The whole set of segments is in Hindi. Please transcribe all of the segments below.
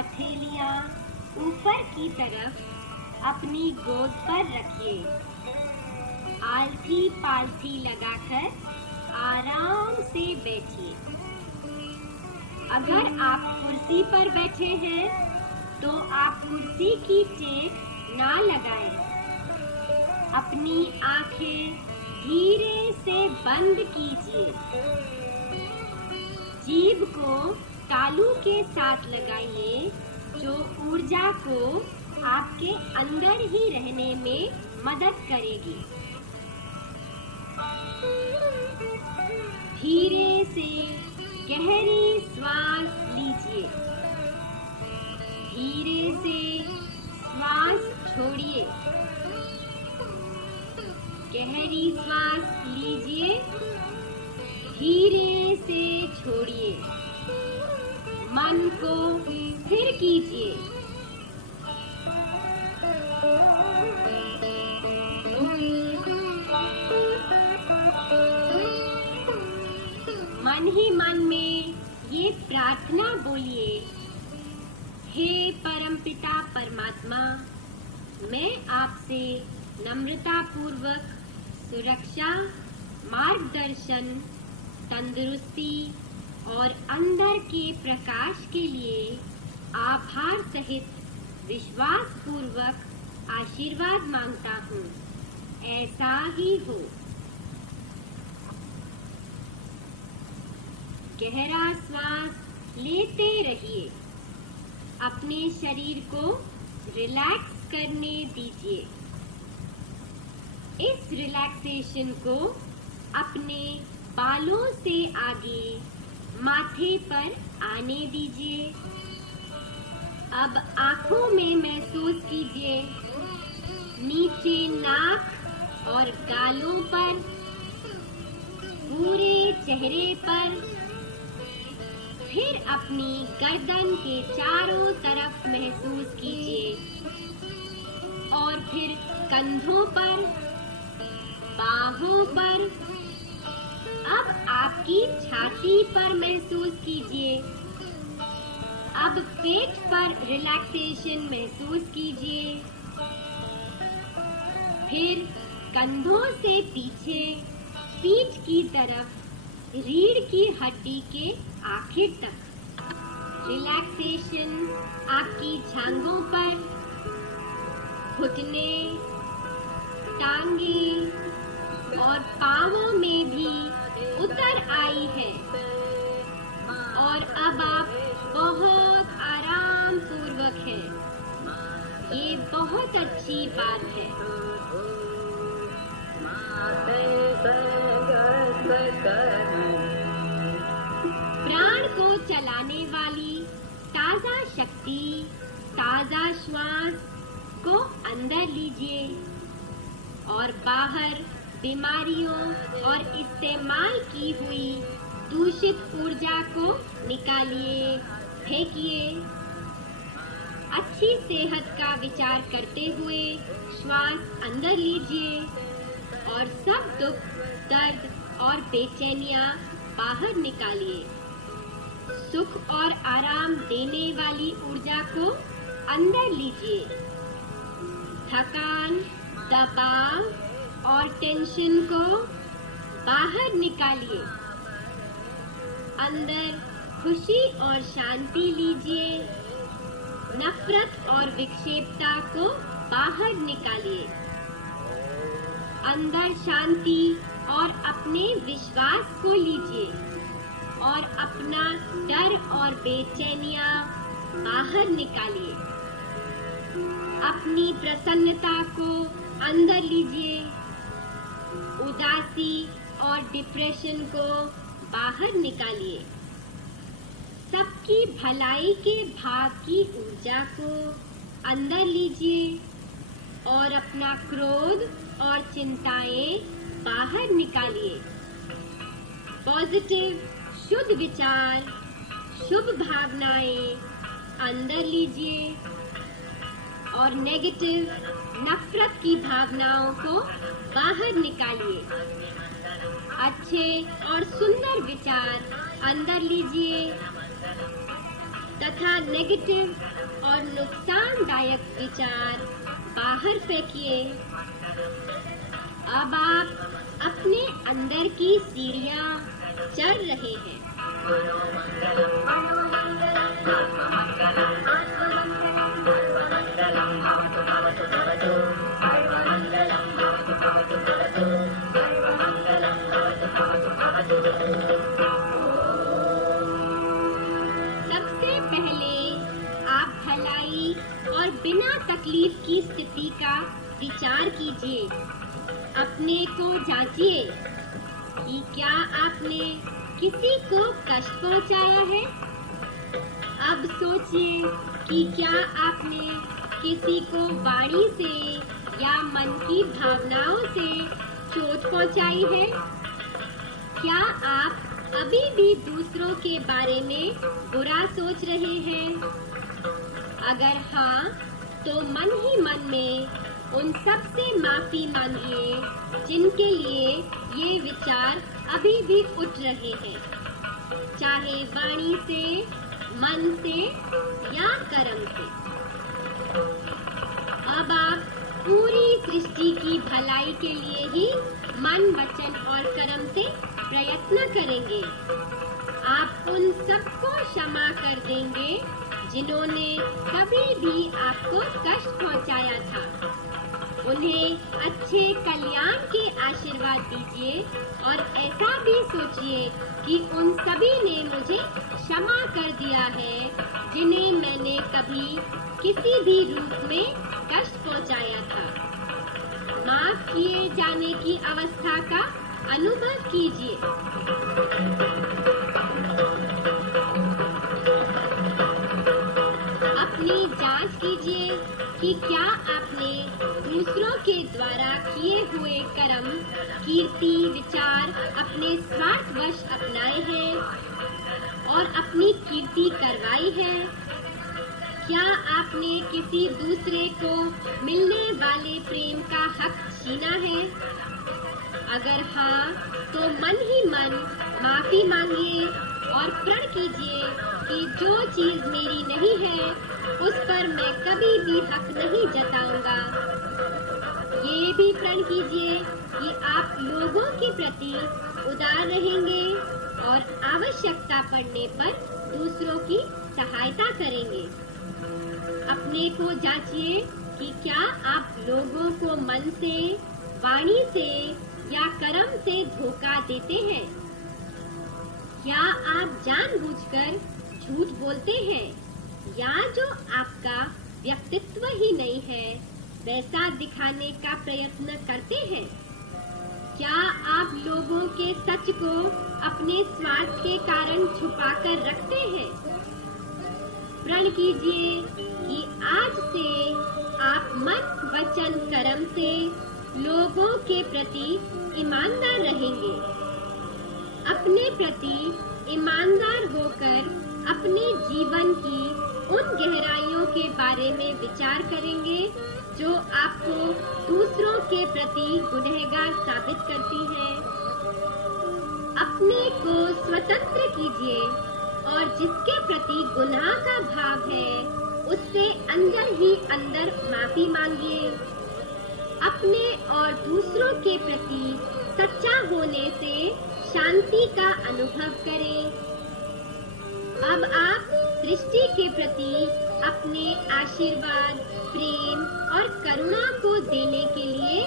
हथेलियां ऊपर की तरफ अपनी गोद पर रखिए। आलथी पालथी लगाकर आराम से बैठिए। अगर आप कुर्सी पर बैठे हैं तो आप कुर्सी की टेक ना लगाएं। अपनी आंखें धीरे से बंद कीजिए। जीभ को तालू के साथ लगाइए, जो ऊर्जा को आपके अंदर ही रहने में मदद करेगी। धीरे से गहरी श्वास लीजिए। धीरे से श्वास छोड़िए। गहरी श्वास लीजिए, धीरे से छोड़िए। मन को स्थिर कीजिए। मन ही मन में ये प्रार्थना बोलिए, हे परमपिता परमात्मा, मैं आपसे नम्रता पूर्वक सुरक्षा, मार्गदर्शन, तंदुरुस्ती और अंदर के प्रकाश के लिए आभार सहित विश्वास पूर्वक आशीर्वाद मांगता हूँ। ऐसा ही हो। गहरा श्वास लेते रहिए। अपने शरीर को रिलैक्स करने दीजिए। इस रिलैक्सेशन को अपने बालों से आगे माथे पर आने दीजिए। अब आंखों में महसूस कीजिए, नीचे नाक और गालों पर, पूरे चेहरे पर, फिर अपनी गर्दन के चारों तरफ महसूस कीजिए और फिर कंधों पर, बाहों पर। अब आपकी छाती पर महसूस कीजिए। अब पेट पर रिलैक्सेशन महसूस कीजिए। फिर कंधों से पीछे पीठ की तरफ, रीढ़ की हड्डी के आखिर तक रिलैक्सेशन आपकी छांगों पर, घुटने, टांगे और पांवों में भी उतर आई है और अब आप बहुत आराम पूर्वक हैं। ये बहुत अच्छी बात है। प्राण को चलाने वाली ताजा शक्ति, ताजा श्वास को अंदर लीजिए और बाहर बीमारियों और इस्तेमाल की हुई दूषित ऊर्जा को निकालिए, फेंकिए। अच्छी सेहत का विचार करते हुए श्वास अंदर लीजिए और सब दुख, दर्द और बेचैनियां बाहर निकालिए। सुख और आराम देने वाली ऊर्जा को अंदर लीजिए। थकान, दबाव और टेंशन को बाहर निकालिए। अंदर खुशी और शांति लीजिए। नफरत और विक्षेपता को बाहर निकालिए। अंदर शांति और अपने विश्वास को लीजिए और अपना डर और बेचैनियां बाहर निकालिए। अपनी प्रसन्नता को अंदर लीजिए। उदासी और डिप्रेशन को बाहर निकालिए। सबकी भलाई के भाव की ऊर्जा को अंदर लीजिए और अपना क्रोध और चिंताएं बाहर निकालिए। पॉजिटिव, शुद्ध विचार, शुभ भावनाएं अंदर लीजिए और नेगेटिव, नफरत की भावनाओं को बाहर निकालिए। अच्छे और सुंदर विचार अंदर लीजिए। तथा नेगेटिव और नुकसानदायक विचार बाहर फेंकिए। अब आप अपने अंदर की सीढ़ियां चढ़ रहे हैं। सबसे पहले आप भलाई और बिना तकलीफ की स्थिति का विचार कीजिए। अपने को जांचिए कि क्या आपने किसी को कष्ट पहुंचाया है। अब सोचिए कि क्या आपने किसी को वाणी से या मन की भावनाओं से चोट पहुंचाई है। क्या आप अभी भी दूसरों के बारे में बुरा सोच रहे हैं? अगर हाँ, तो मन ही मन में उन सब से माफी मांगिए जिनके लिए ये विचार अभी भी उठ रहे हैं, चाहे वाणी से, मन से या कर्म से। अब आप पूरी सृष्टि की भलाई के लिए ही मन, वचन और कर्म से प्रयत्न करेंगे। आप उन सबको क्षमा कर देंगे जिन्होंने कभी भी आपको कष्ट पहुंचाया था। उन्हें अच्छे कल्याण के आशीर्वाद दीजिए और ऐसा भी सोचिए कि उन सभी ने मुझे क्षमा कर दिया है जिन्हें मैंने कभी किसी भी रूप में कष्ट पहुंचाया था। माफ किए जाने की अवस्था का अनुभव कीजिए। अपनी जांच कीजिए कि क्या आपने दूसरों के द्वारा किए हुए कर्म, कीर्ति, विचार अपने स्वार्थवश अपनाए हैं और अपनी कीर्ति करवाई है। क्या आपने किसी दूसरे को मिलने वाले प्रेम का हक छीना है? अगर हाँ, तो मन ही मन माफी मांगिए और प्रण कीजिए कि जो चीज मेरी नहीं है उस पर मैं कभी भी हक नहीं जताऊंगा। ये भी प्रण कीजिए कि आप लोगों के प्रति उदार रहेंगे और आवश्यकता पड़ने पर दूसरों की सहायता करेंगे। अपने को जांचिए कि क्या आप लोगों को मन से, वाणी से या कर्म से धोखा देते हैं। क्या आप जानबूझकर झूठ बोलते हैं या जो आपका व्यक्तित्व ही नहीं है वैसा दिखाने का प्रयत्न करते हैं। क्या आप लोगों के सच को अपने स्वार्थ के कारण छुपा कर रखते हैं। प्रण कीजिए कि आज से आप मन, वचन, कर्म से लोगों के प्रति ईमानदार रहेंगे। अपने प्रति ईमानदार होकर अपने जीवन की उन गहराइयों के बारे में विचार करेंगे जो आपको दूसरों के प्रति गुनहगार साबित करती है। अपने को स्वतंत्र कीजिए और जिसके प्रति गुनाह का भाव है उससे अंदर ही अंदर माफी मांगिए। अपने और दूसरों के प्रति सच्चा होने से शांति का अनुभव करें। अब आप सृष्टि के प्रति अपने आशीर्वाद, प्रेम और करुणा को देने के लिए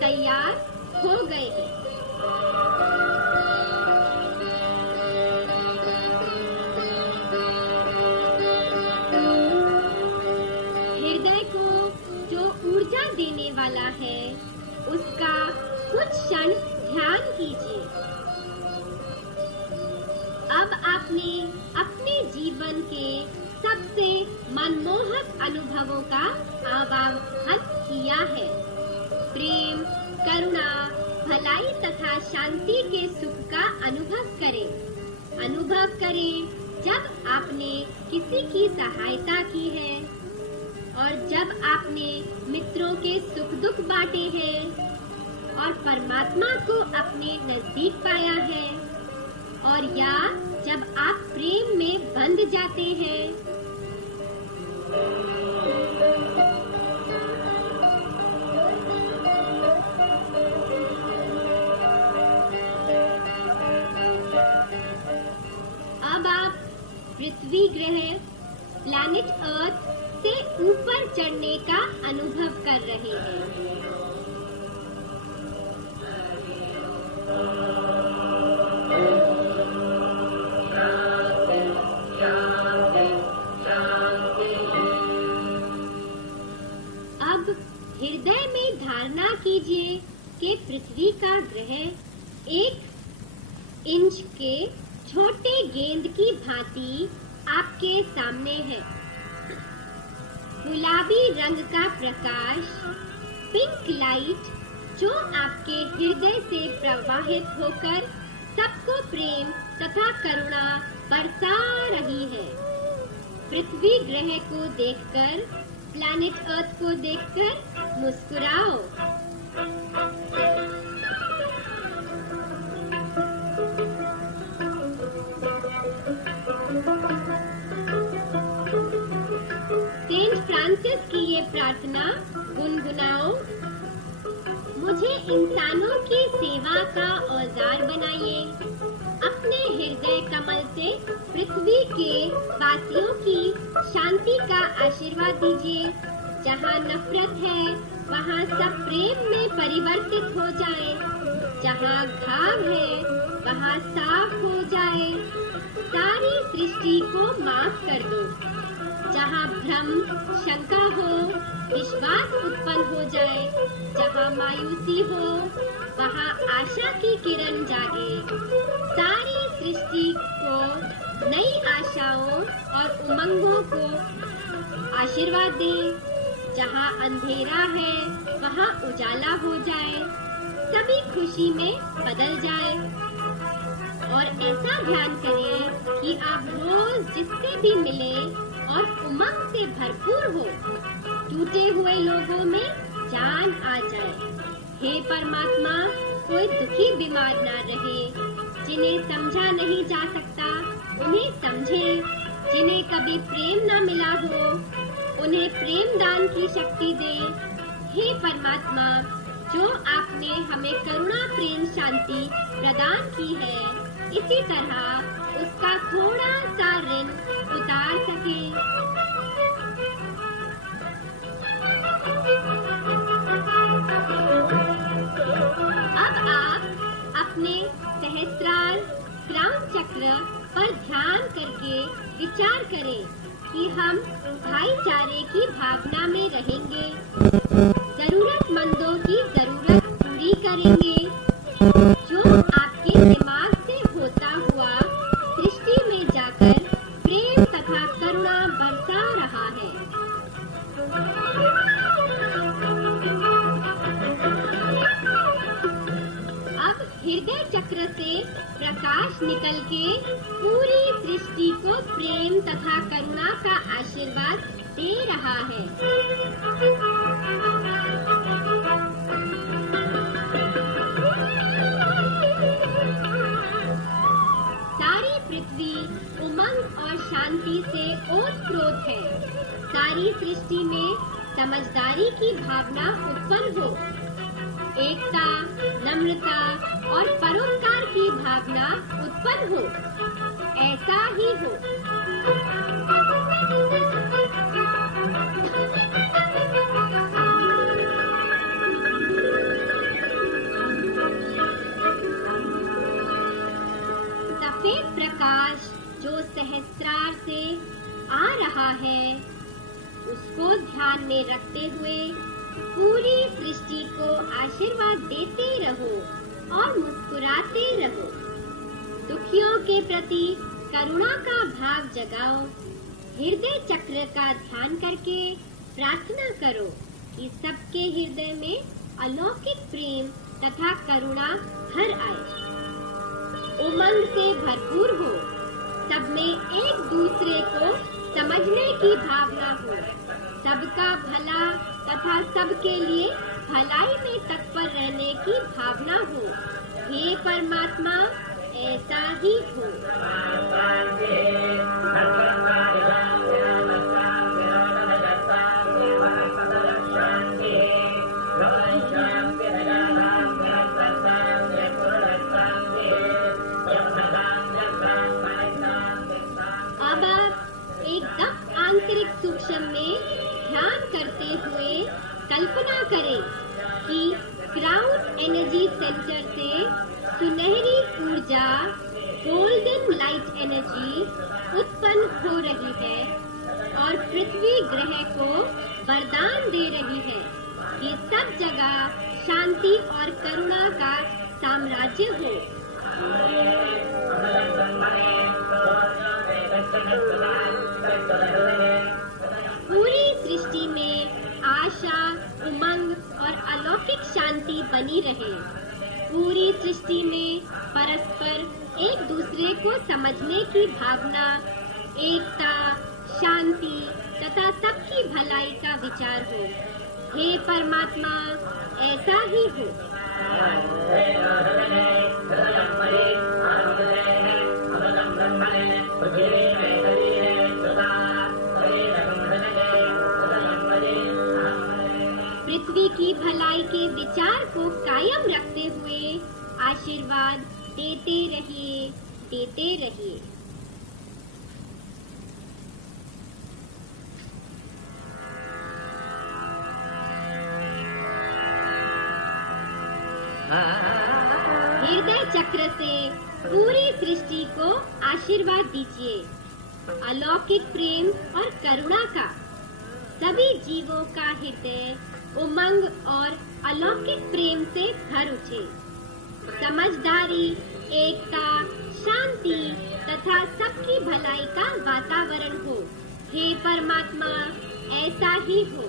तैयार हो गए हैं। हृदय को जो ऊर्जा देने वाला है उसका कुछ क्षण ध्यान कीजिए। अब आपने अपने जीवन के सबसे मनमोहक अनुभवों का आवाहन किया है। प्रेम, करुणा, भलाई तथा शांति के सुख का अनुभव करें। अनुभव करें जब आपने किसी की सहायता की है और जब आपने मित्रों के सुख दुख बांटे हैं और परमात्मा को अपने नजदीक पाया है, और या जब आप प्रेम में बंध जाते हैं अब आप पृथ्वी ग्रह प्लैनेट अर्थ से ऊपर चढ़ने का अनुभव कर रहे हैं। अब हृदय में धारणा कीजिए कि पृथ्वी का ग्रह 1 इंच के छोटे गेंद की भांति आपके सामने है। गुलाबी रंग का प्रकाश, पिंक लाइट, जो आपके हृदय से प्रवाहित होकर सबको प्रेम तथा करुणा बरसा रही है। पृथ्वी ग्रह को देखकर, प्लैनेट अर्थ को देखकर मुस्कुराओ। सेंट फ्रांसिस की ये प्रार्थना गुनगुनाओ। मुझे इंसानों की सेवा का औजार बनाइए। अपने हृदय कमल से पृथ्वी के वासियों की शांति का आशीर्वाद दीजिए। जहाँ नफरत है, वहाँ सब प्रेम में परिवर्तित हो जाए। जहाँ घाव है, वहाँ साफ हो जाए। सारी सृष्टि को माफ कर दो। जहाँ भ्रम, शंका हो, विश्वास उत्पन्न हो जाए। जहाँ मायूसी हो, वहाँ आशा की किरण जागे। सारी सृष्टि को नई आशाओं और उमंगों को आशीर्वाद दे। जहाँ अंधेरा है, वहाँ उजाला हो जाए। सभी खुशी में बदल जाए। और ऐसा ध्यान करें कि आप रोज जिससे भी मिले और उमंग से भरपूर हो। टूटे हुए लोगों में जान आ जाए। हे परमात्मा, कोई दुखी बीमार ना रहे। जिन्हें समझा नहीं जा सकता, उन्हें समझे। जिन्हें कभी प्रेम ना मिला हो, उन्हें प्रेम दान की शक्ति दे। हे परमात्मा, जो आपने हमें करुणा, प्रेम, शांति प्रदान की है, इसी तरह उसका थोड़ा सा ऋण उतार सके। अब आप अपने सहस्त्रार क्राउन चक्र पर ध्यान करके विचार करें कि हम भाईचारे की भावना में रहेंगे। जरूरतमंदों की जरूरत पूरी करेंगे। जो आपके दिमाग से होता हुआ सृष्टि में जाकर प्रेम तथा करुणा बरसा रहा है। अब हृदय चक्र से प्रकाश निकल के पूरी सृष्टि को प्रेम तथा करुणा का आशीर्वाद दे रहा है। सारी पृथ्वी उमंग और शांति से ओतप्रोत है। सारी सृष्टि में समझदारी की भावना उत्पन्न हो। एकता, नम्रता और परोपकार की भावना उत्पन्न हो। ऐसा ही हो। सफेद प्रकाश जो सहस्त्रार से आ रहा है, उसको ध्यान में रखते हुए पूरी सृष्टि को आशीर्वाद देते रहो और मुस्कुराते रहो। दुखियों के प्रति करुणा का भाव जगाओ। हृदय चक्र का ध्यान करके प्रार्थना करो कि सबके हृदय में अलौकिक प्रेम तथा करुणा भर आए। उमंग से भरपूर हो। सब में एक दूसरे को समझने की भावना हो। सबका भला तथा सबके लिए भलाई में तत्पर रहने की भावना हो। हे परमात्मा, ऐसा ही हो। गोल्डन लाइट एनर्जी उत्पन्न हो रही है और पृथ्वी ग्रह को वरदान दे रही है कि सब जगह शांति और करुणा का साम्राज्य हो। पूरी सृष्टि में आशा, उमंग और अलौकिक शांति बनी रहे। पूरी सृष्टि में परस्पर एक दूसरे को समझने की भावना, एकता, शांति तथा सबकी भलाई का विचार हो। हे परमात्मा, ऐसा ही हो। पृथ्वी की भलाई के विचार को कायम रखते हुए आशीर्वाद देते रहिए, देते रहिए। हृदय चक्र से पूरी सृष्टि को आशीर्वाद दीजिए। अलौकिक प्रेम और करुणा का सभी जीवों का हृदय उमंग और अलौकिक प्रेम से भर उठे। समझदारी, एकता, शांति तथा सबकी भलाई का वातावरण हो। हे परमात्मा, ऐसा ही हो।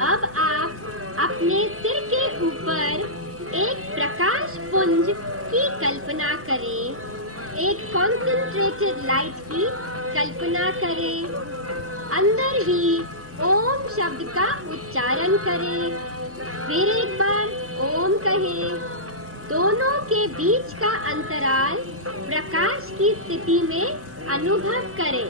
अब आप अपने सिर के ऊपर एक प्रकाश पुंज की कल्पना करें। एक कॉन्सेंट्रेटेड लाइट की कल्पना करें। अंदर ही ओम शब्द का उच्चारण करें। फिर एक बार ओम कहें। दोनों के बीच का अंतराल प्रकाश की स्थिति में अनुभव करें।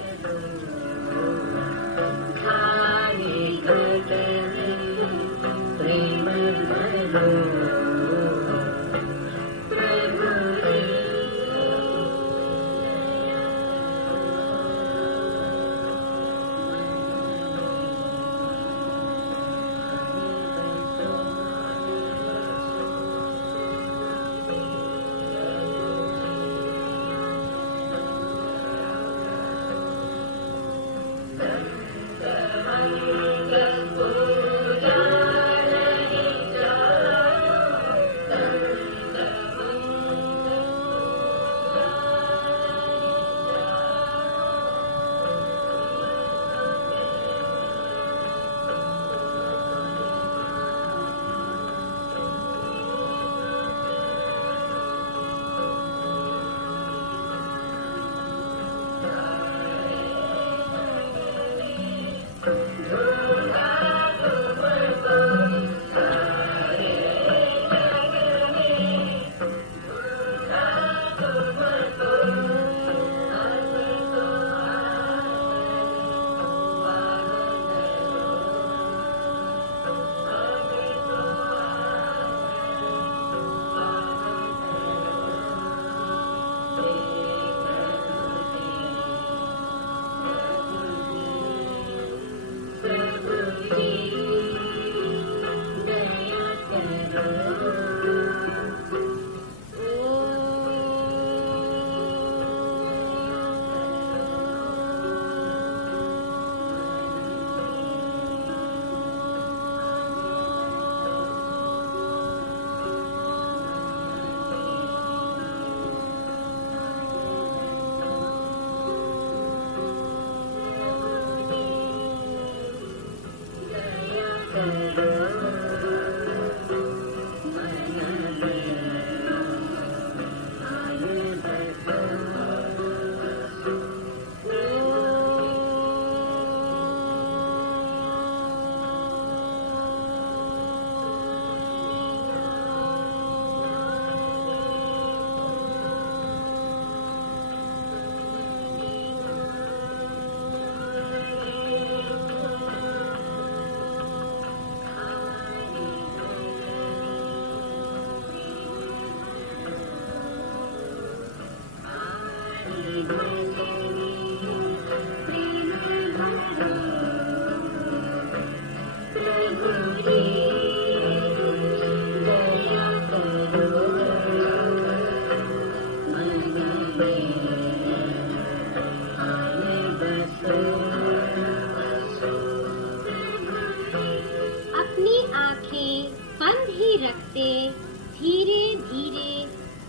धीरे धीरे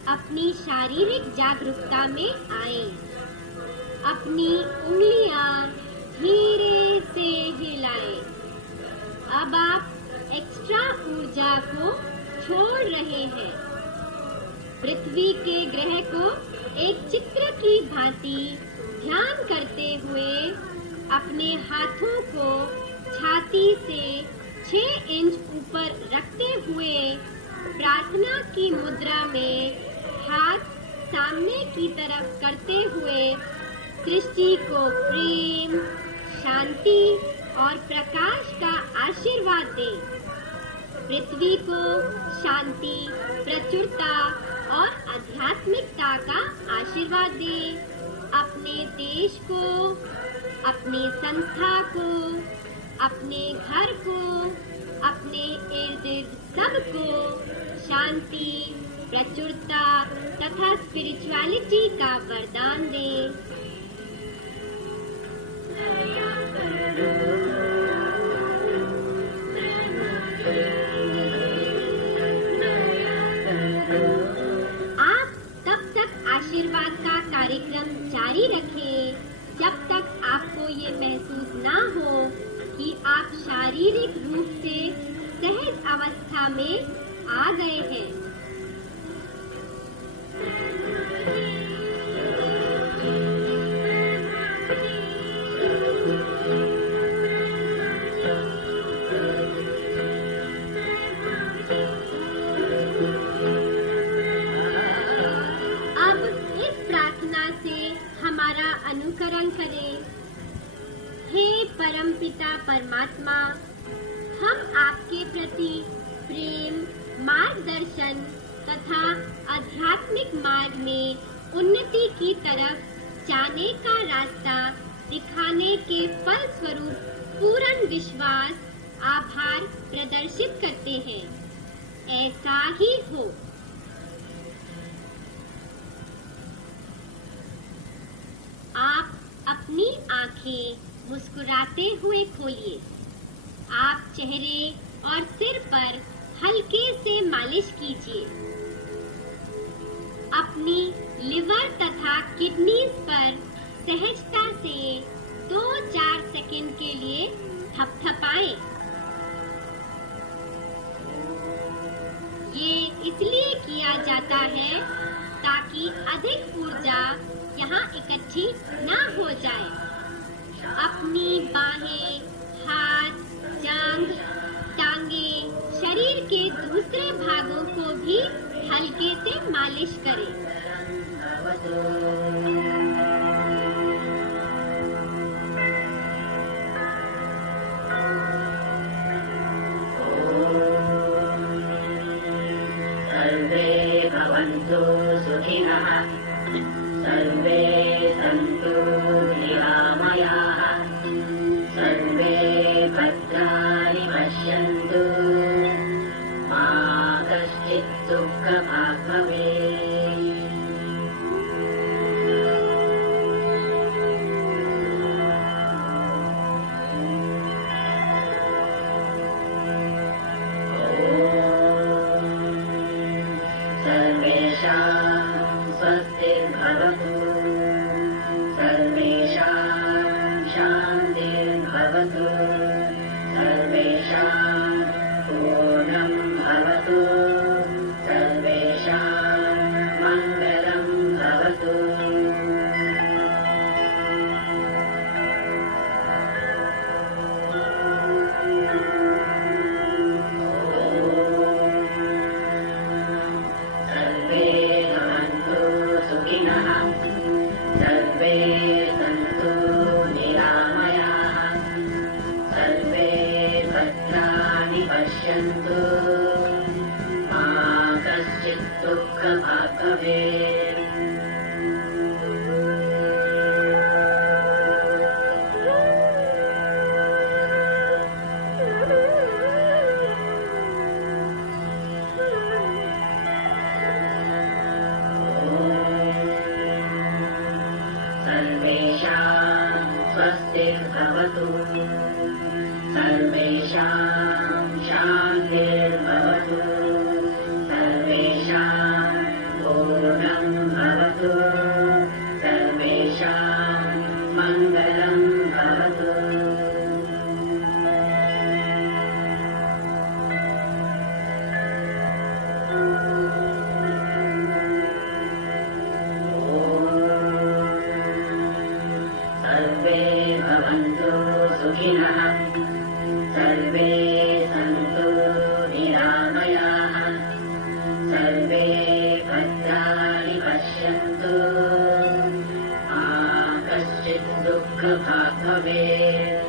अपनी शारीरिक जागरूकता में आए। अपनी उंगलियां धीरे से हिलाएं। अब आप एक्स्ट्रा ऊर्जा को छोड़ रहे हैं। पृथ्वी के ग्रह को एक चित्र की भांति ध्यान करते हुए अपने हाथों को छाती से 6 इंच ऊपर रखते हुए प्रार्थना की मुद्रा में हाथ सामने की तरफ करते हुए सृष्टि को प्रेम, शांति और प्रकाश का आशीर्वाद दें। पृथ्वी को शांति, प्रचुरता और आध्यात्मिकता का आशीर्वाद दें। अपने देश को, अपनी संस्था को, अपने घर को, अपने इर्द गिर्द सबको शांति, प्रचुरता तथा स्पिरिचुअलिटी का वरदान दें। आप तब तक आशीर्वाद का कार्यक्रम जारी रखें जब तक आपको ये महसूस ना हो कि आप शारीरिक रूप से सहज अवस्था में आ गए हैं। अब इस प्रार्थना से हमारा अनुकरण करें। हे परमपिता परमात्मा, हम आपके प्रति प्रेम, मार्गदर्शन तथा आध्यात्मिक मार्ग में उन्नति की तरफ जाने का रास्ता दिखाने के फल स्वरूप पूर्ण विश्वास, आभार प्रदर्शित करते हैं। ऐसा ही हो। आप अपनी आंखें मुस्कुराते हुए खोलिए। आप चेहरे और सिर पर हल्के से मालिश कीजिए। अपनी लिवर तथा किडनीज पर सहजता से 2-4 सेकंड के लिए थपथपाएं। ये इसलिए किया जाता है ताकि अधिक ऊर्जा यहाँ इकट्ठी ना हो जाए। अपनी बाहें, हाथ, जांघ, टांगे, शरीर के दूसरे भागों को भी हल्के से मालिश करें। सर्वे भवन्तु सुखिनः, सर्वे सन्तु निरामयाः, सर्वे भद्राणि पश्यन्तु, मा कश्चित् दुःखभाग् भवेत्। भवतु सर्वेषां शान्तिर्भवतु सर्वेषां पूर्णं भवतु सर्वेषां मङ्गलं भवतु। सर्वे भवन्तु सुखिनः सर्वे सन्तु निरामयाः सर्वे भद्राणि पश्यन्तु मा कश्चित् दुःखभाग् भवेत्।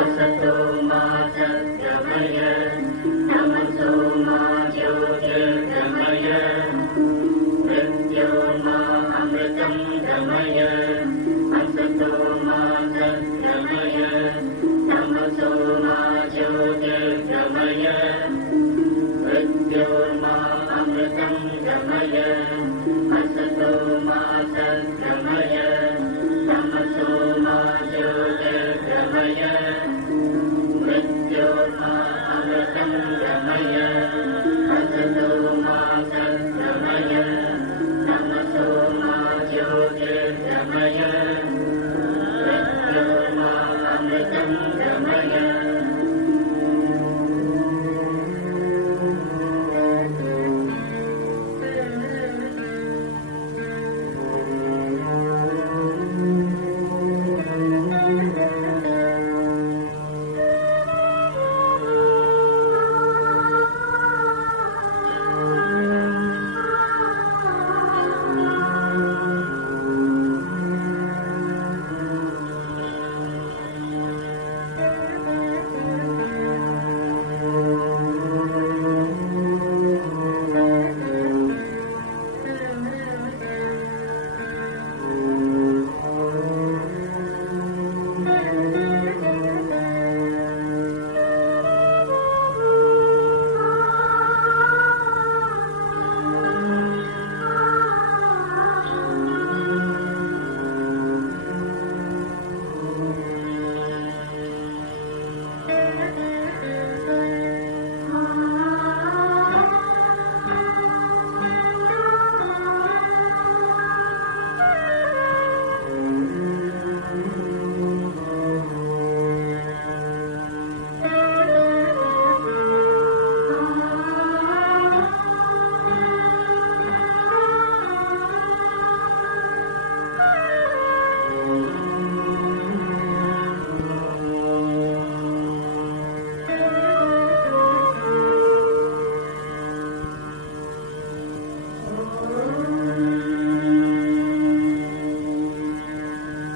असतो मा सद्गमय तमसो मा ज्योतिर्गमय मृत्योर्मा अमृतं गमय असतो मा सद्गमय तमसो मा ज्योतिर्गमय मृत्योर्मा अमृतं गमय असतो मा सद्गमय तमसो मा ज्योतिर्गमय मृत्योर्मा अमृतं गमय असतो मा सद्गमय तमसो मा ज्योतिर्गमय मृत्योर्मा अमृतं गमय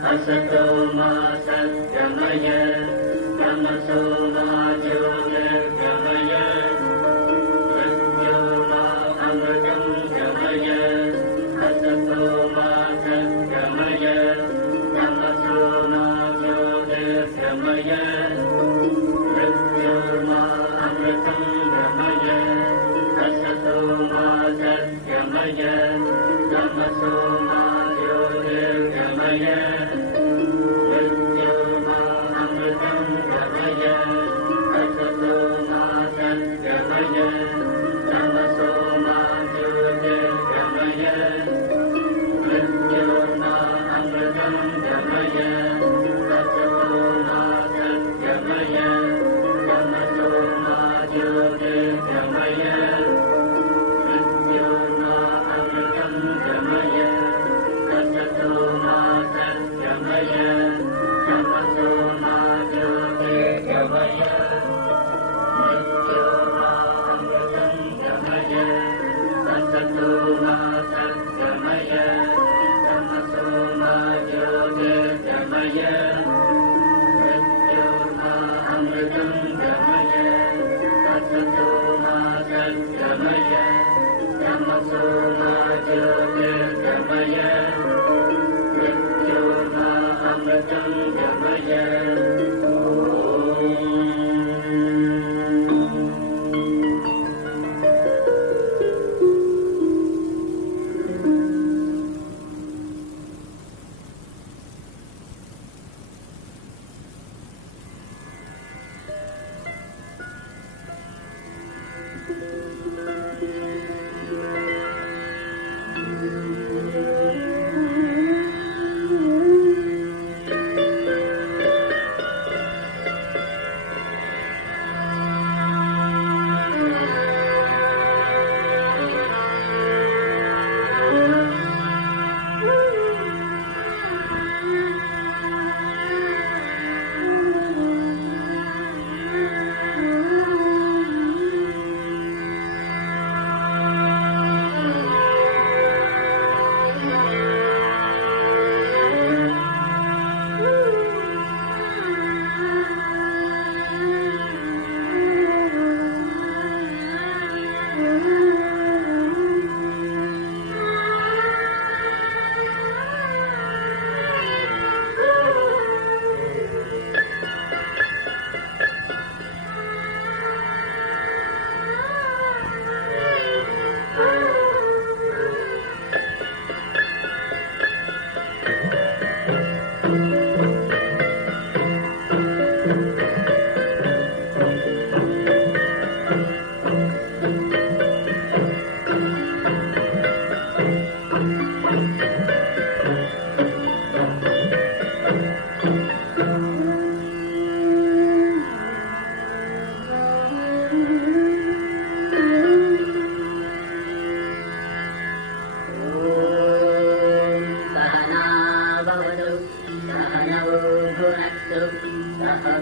असतो मा सद्गमय तमसो मा ज्योतिर्गमय मृत्योर्मा अमृतं गमय असतो मा सद्गमय तमसो मा ज्योतिर्गमय मृत्योर्मा अमृतं गमय असतो मा सद्गमय तमसो मा ज्योतिर्गमय मृत्योर्मा अमृतं गमय असतो मा सद्गमय तमसो मा ज्योतिर्गमय मृत्योर्मा अमृतं गमय असतो मा सद्गमय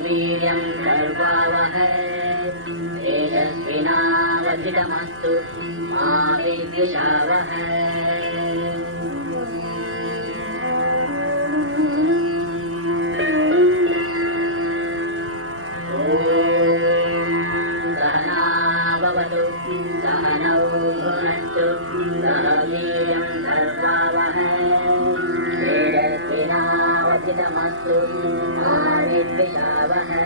वीर्यं कर्वावहै तेजस्विनावधितमस्तु मा विद्विषावहै। सहनाववतु सहनौ भुनक्तु सह वीर्यं कर्वावहै तेजस्विनावधितमस्तु मा विद्विषावहै।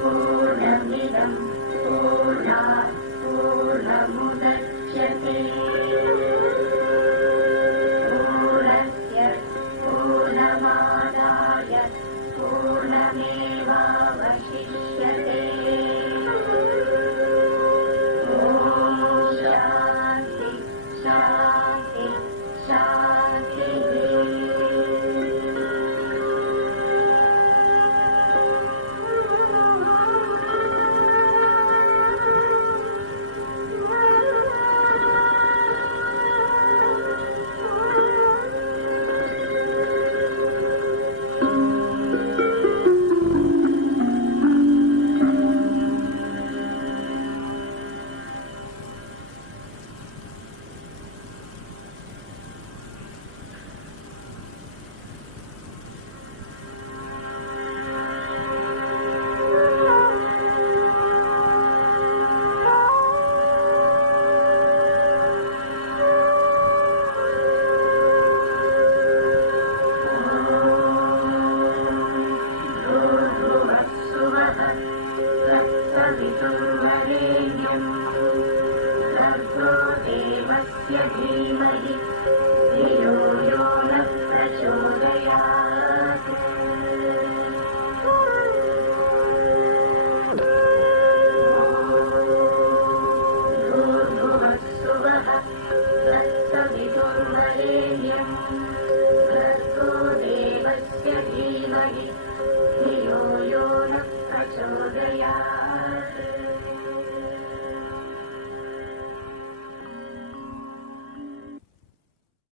पूर्णमिदं पूर्णात् पूर्णमुदच्यते पूर्णस्य पूर्णमादाय पूर्णमेवावशिष्यते। ॐ शान्ति शान्ति शान्तिः। धीमहि धियो यो नः प्रचोदयात्।